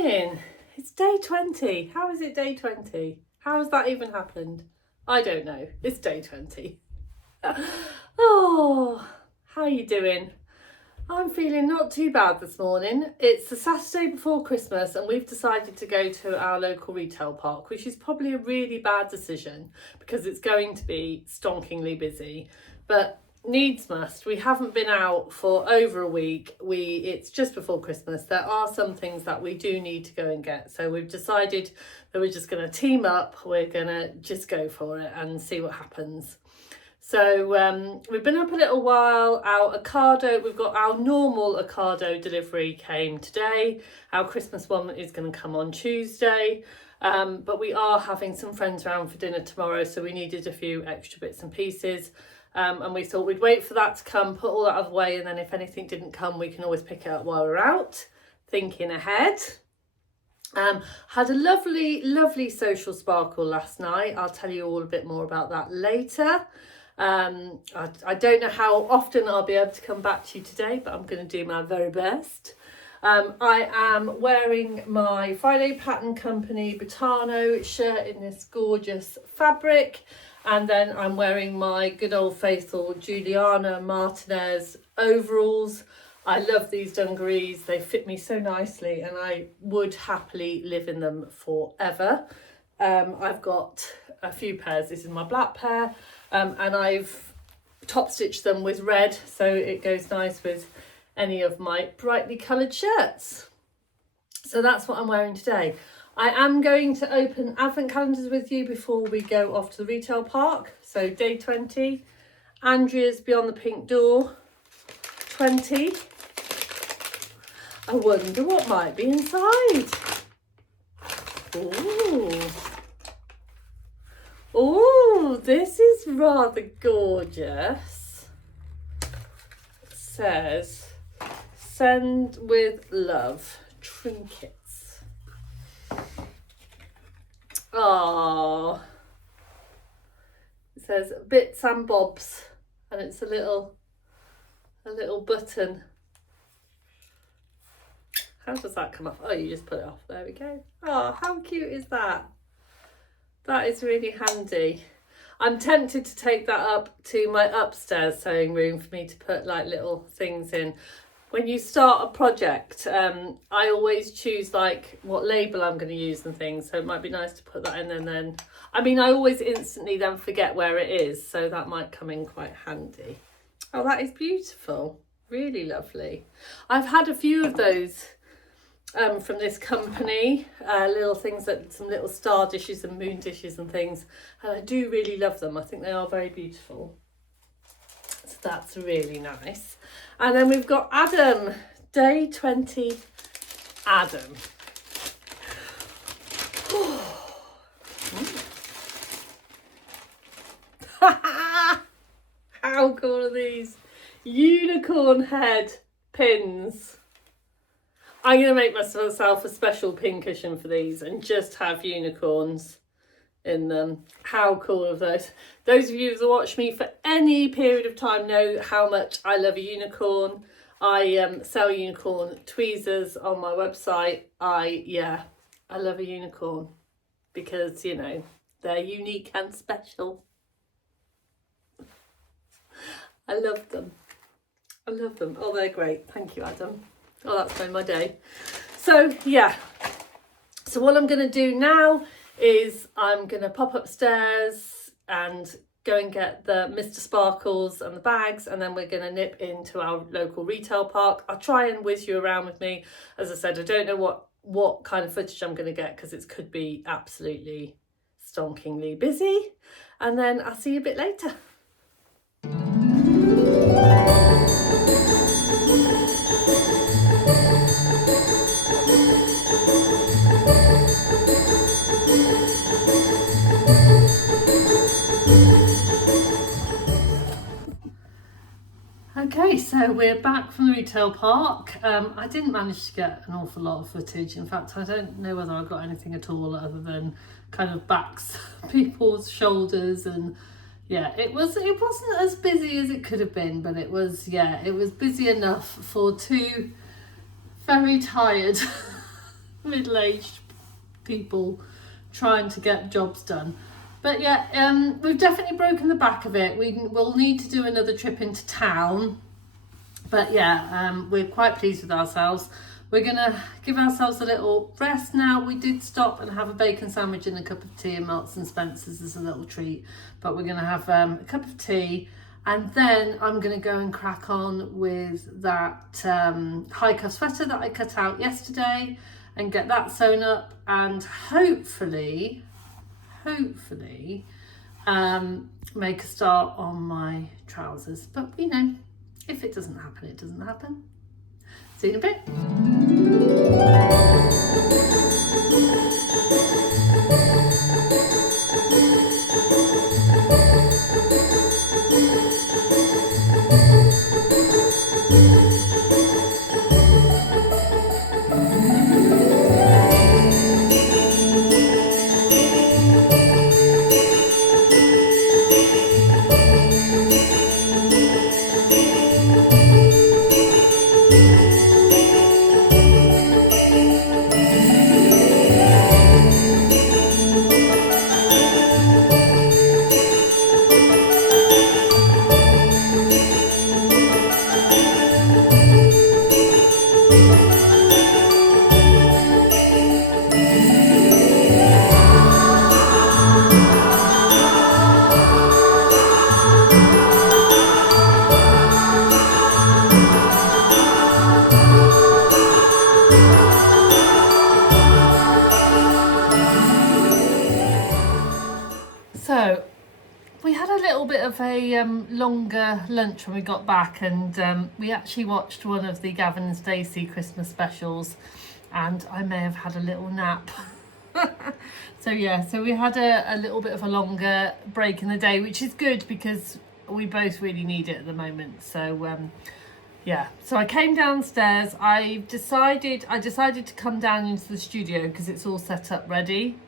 morning. It's day 20. How is it day 20? How has that even happened? I don't know. It's day 20. Oh, how are you doing? I'm feeling not too bad this morning. It's the Saturday before Christmas and we've decided to go to our local retail park, which is probably a really bad decision because it's going to be stonkingly busy. But needs must. We haven't been out for over a week. It's just before Christmas. There are some things that we do need to go and get. So we've decided that we're just going to team up. We're going to just go for it and see what happens. So we've been up a little while. Our Ocado, we've got our normal Ocado delivery came today. Our Christmas one is going to come on Tuesday. But we are having some friends around for dinner tomorrow. So we needed a few extra bits and pieces. And we thought we'd wait for that to come, put all that out of the way, and then if anything didn't come, we can always pick it up while we're out, thinking ahead. Had a lovely social sparkle last night. I'll tell you all a bit more about that later. I don't know how often I'll be able to come back to you today, but I'm going to do my very best. I am wearing my Friday Pattern Company Botano shirt in this gorgeous fabric. And then I'm wearing my good old faithful Juliana Martinez overalls. I love these dungarees. They fit me so nicely and I would happily live in them forever. I've got a few pairs. This is my black pair and I've top stitched them with red so it goes nice with any of my brightly coloured shirts. So that's what I'm wearing today. I am going to open advent calendars with you before we go off to the retail park. So day 20, Andrea's Beyond the Pink Door, 20. I wonder what might be inside. Oh, this is rather gorgeous. It says, send with love, trinkets. Oh, it says bits and bobs and it's a little button. How does that come off? Oh, you just put it off. There we go. Oh, how cute is that? That is really handy. I'm tempted to take that up to my upstairs sewing room for me to put like little things in. When you start a project, I always choose like what label I'm going to use and things. So it might be nice to put that in and then, I mean, I always instantly then forget where it is. So that might come in quite handy. Oh, that is beautiful. Really lovely. I've had a few of those from this company, little things that some little star dishes and moon dishes and things. And I do really love them. I think they are very beautiful. So that's really nice. And then we've got Adam, day 20, Adam. How cool are these? Unicorn head pins. I'm going to make myself a special pin cushion for these and just have unicorns in them. How cool are those? Those of you that watch me for any period of time know how much I love a unicorn. I sell unicorn tweezers on my website. I love a unicorn because, you know, they're unique and special. I love them. I love them. Oh, they're great. Thank you, Adam. Oh, that's made my day. So, yeah. So what I'm going to do now is I'm going to pop upstairs and go and get the Mr. Sparkles and the bags, and then we're going to nip into our local retail park. I'll try and whiz you around with me. As I said, I don't know what kind of footage I'm going to get because it could be absolutely stonkingly busy. And then I'll see you a bit later. Okay, so we're back from the retail park. I didn't manage to get an awful lot of footage. In fact, I don't know whether I got anything at all other than kind of backs, people's shoulders, and yeah, it wasn't as busy as it could have been, but it was busy enough for two very tired middle-aged people trying to get jobs done. But yeah, we've definitely broken the back of it. We'll need to do another trip into town. But yeah, we're quite pleased with ourselves. We're gonna give ourselves a little rest now. We did stop and have a bacon sandwich and a cup of tea in Marks and Spencer's as a little treat. But we're gonna have a cup of tea, and then I'm gonna go and crack on with that high cuff sweater that I cut out yesterday and get that sewn up, and hopefully make a start on my trousers. But you know, if it doesn't happen, it doesn't happen. See you in a bit. So we had a little bit of a longer lunch when we got back, and we actually watched one of the Gavin and Stacey Christmas specials, and I may have had a little nap. So yeah, so we had a little bit of a longer break in the day, which is good because we both really need it at the moment. So yeah, so I came downstairs. I decided to come down into the studio because it's all set up ready.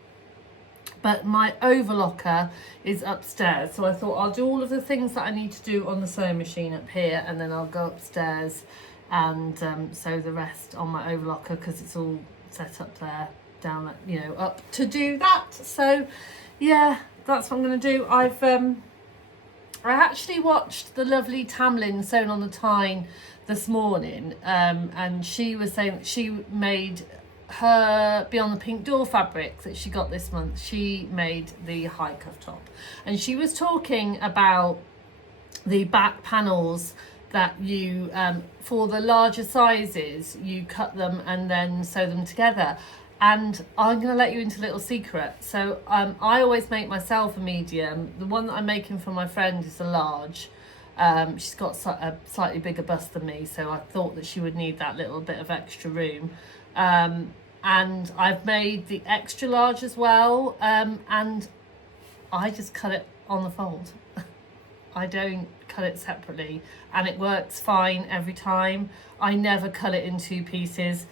But my overlocker is upstairs, so I thought I'll do all of the things that I need to do on the sewing machine up here, and then I'll go upstairs and sew the rest on my overlocker because it's all set up there, down at, you know, up to do that. So yeah, that's what I'm going to do. I actually watched the lovely Tamlin Sewn on the Tyne this morning, and she was saying that she made her Beyond the Pink Door fabric that she got this month. She made the high cuff top, and she was talking about the back panels that you for the larger sizes you cut them and then sew them together. And I'm going to let you into a little secret. So I always make myself a medium. The one that I'm making for my friend is a large. She's got a slightly bigger bust than me, so I thought that she would need that little bit of extra room. And I've made the extra large as well, and I just cut it on the fold. I don't cut it separately, and it works fine every time. I never cut it in two pieces,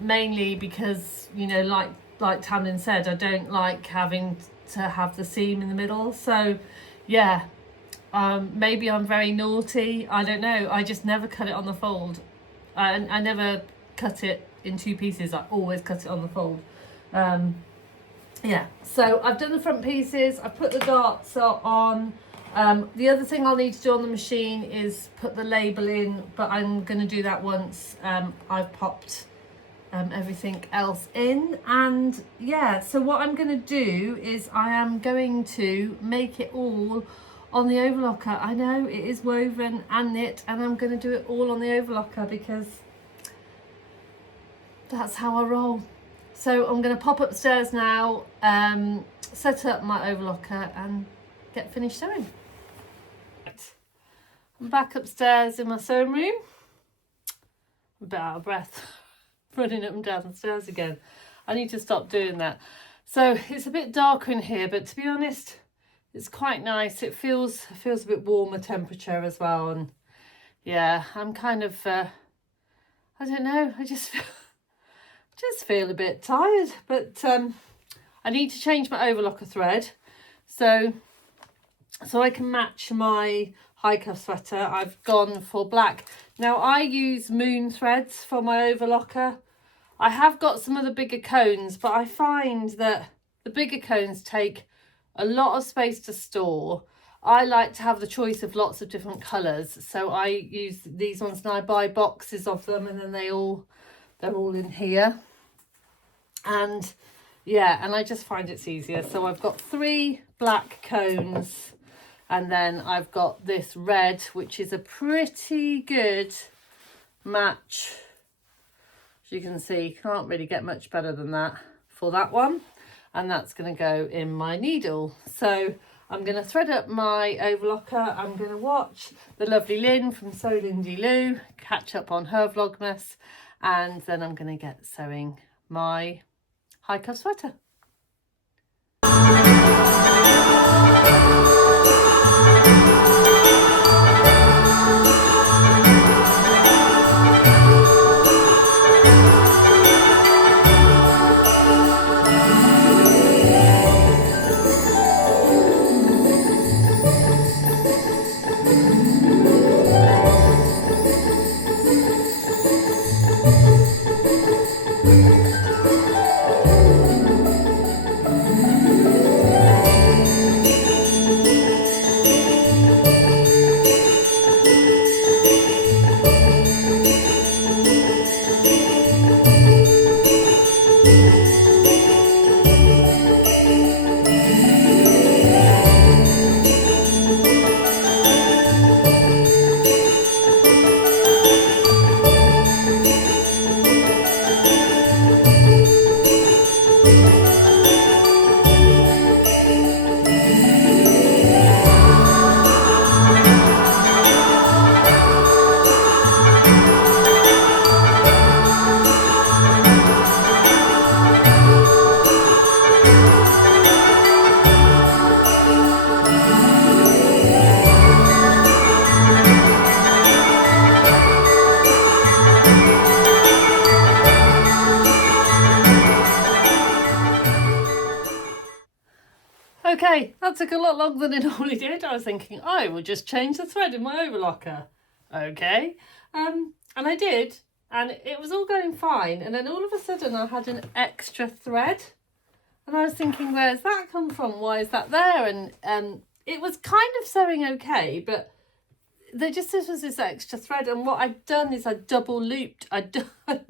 mainly because, you know, like Tamlin said, I don't like having to have the seam in the middle. So yeah, maybe I'm very naughty, I don't know. I just never cut it on the fold. I never cut it in two pieces. I always cut it on the fold. Yeah, so I've done the front pieces. I've put the darts on. The other thing I'll need to do on the machine is put the label in, but I'm going to do that once I've popped everything else in. And yeah, so what I'm going to do is I am going to make it all on the overlocker. I know it is woven and knit, and I'm going to do it all on the overlocker because that's how I roll. So I'm going to pop upstairs now, set up my overlocker and get finished sewing. I'm back upstairs in my sewing room. I'm a bit out of breath running up and down the stairs again. I need to stop doing that. So it's a bit darker in here, but to be honest, it's quite nice. It feels a bit warmer temperature as well. And yeah, I'm kind of I don't know, I just feel a bit tired, but I need to change my overlocker thread so I can match my high cuff sweater. I've gone for black. Now I use moon threads for my overlocker. I have got some of the bigger cones, but I find that the bigger cones take a lot of space to store. I like to have the choice of lots of different colours, so I use these ones and I buy boxes of them, and then they're all in here. And yeah, and I just find it's easier. So I've got 3 black cones, and then I've got this red, which is a pretty good match. As you can see, can't really get much better than that for that one. And that's going to go in my needle. So I'm going to thread up my overlocker. I'm going to watch the lovely Lynn from Sew Lindy Lou, catch up on her Vlogmas, and then I'm going to get sewing my high cuff sweater. Okay, that took a lot longer than it normally did. I was thinking, I will just change the thread in my overlocker. Okay, and I did, and it was all going fine. And then all of a sudden I had an extra thread, and I was thinking, where's that come from? Why is that there? And it was kind of sewing okay, but this was this extra thread. And what I'd done is I double looped. I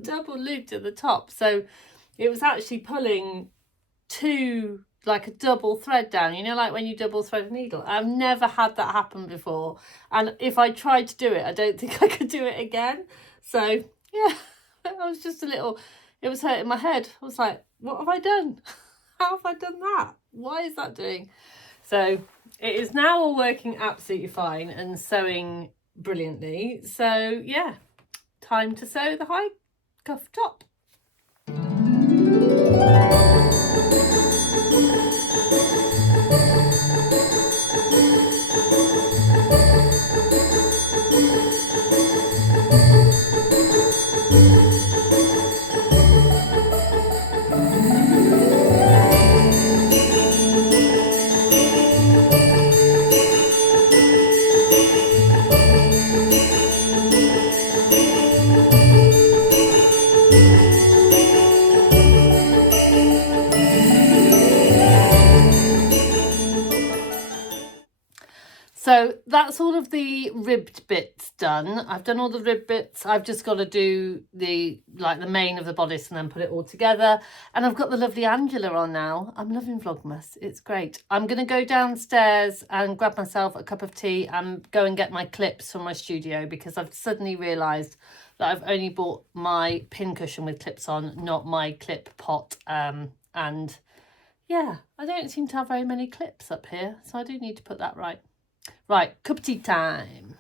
double looped at the top, so it was actually pulling 2, like a double thread down, you know, like when you double thread a needle. I've never had that happen before, and if I tried to do it, I don't think I could do it again. So yeah, I was just it was hurting my head. I was like, what have I done? How have I done that? Why is that doing? So it is now all working absolutely fine and sewing brilliantly. So yeah, time to sew the high cuff top. So that's all of the ribbed bits done. I've done all the ribbed bits. I've just got to do the main of the bodice and then put it all together. And I've got the lovely Angela on now. I'm loving Vlogmas. It's great. I'm going to go downstairs and grab myself a cup of tea and go and get my clips from my studio, because I've suddenly realised that I've only bought my pin cushion with clips on, not my clip pot. And yeah, I don't seem to have very many clips up here, so I do need to put that right. Right, cup of tea time.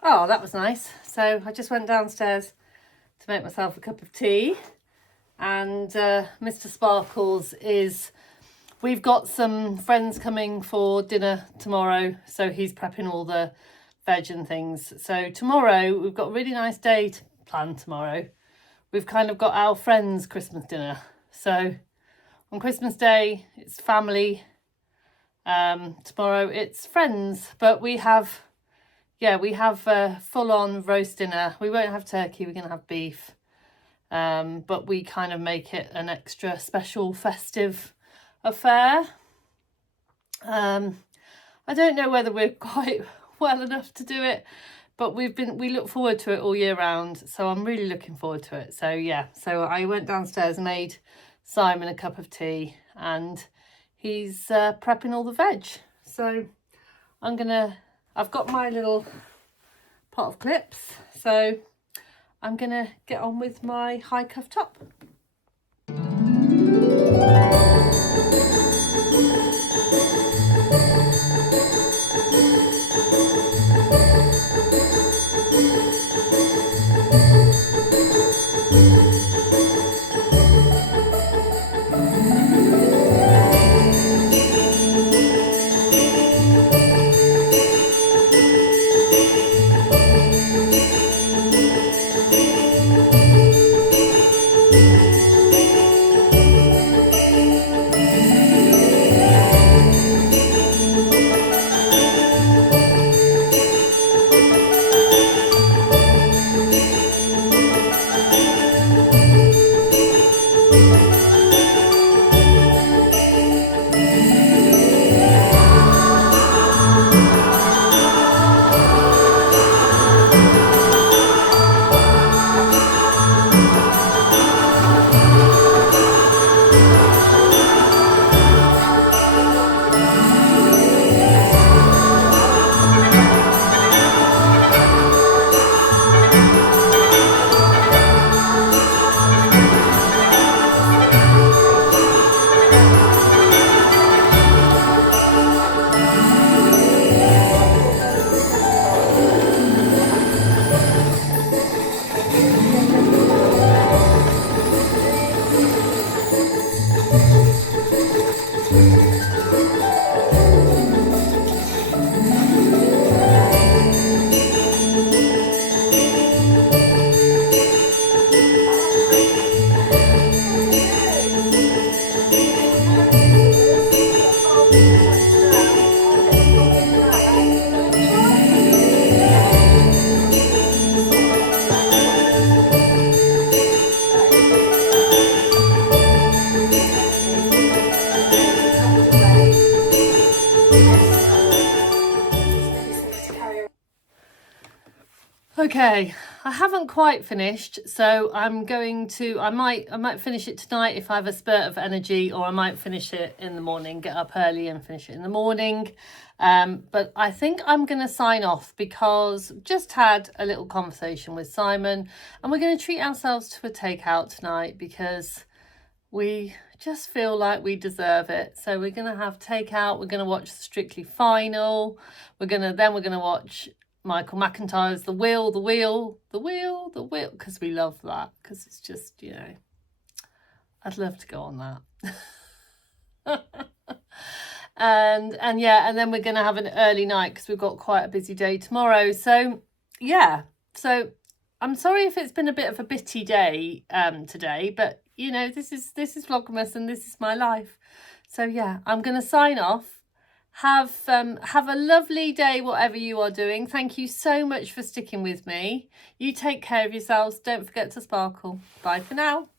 Oh, that was nice. So I just went downstairs to make myself a cup of tea, and Mr. Sparkles is... We've got some friends coming for dinner tomorrow, so he's prepping all the veg and things. So tomorrow, we've got a really nice day to plan tomorrow. we've kind of got our friends' Christmas dinner. So on Christmas Day, it's family. Tomorrow it's friends, but we have a full-on roast dinner. We won't have turkey, we're going to have beef. But we kind of make it an extra special festive affair. I don't know whether we're quite well enough to do it, but we look forward to it all year round. So I'm really looking forward to it. So yeah, so I went downstairs and made Simon a cup of tea, and he's prepping all the veg. So I've got my little pot of clips. So I'm gonna get on with my high cuff top. Okay, I haven't quite finished, so I might finish it tonight if I have a spurt of energy, or I might finish it in the morning, get up early and finish it in the morning. But I think I'm going to sign off because just had a little conversation with Simon, and we're going to treat ourselves to a takeout tonight because we just feel like we deserve it. So we're going to have takeout. We're going to watch the Strictly final. We're going to watch Michael McIntyre's The Wheel, because we love that, because it's just, I'd love to go on that. and then we're going to have an early night because we've got quite a busy day tomorrow. So yeah, so I'm sorry if it's been a bit of a bitty day today, but this is Vlogmas and this is my life. So yeah, I'm going to sign off. Have a lovely day, whatever you are doing. Thank you so much for sticking with me. You take care of yourselves. Don't forget to sparkle. Bye for now.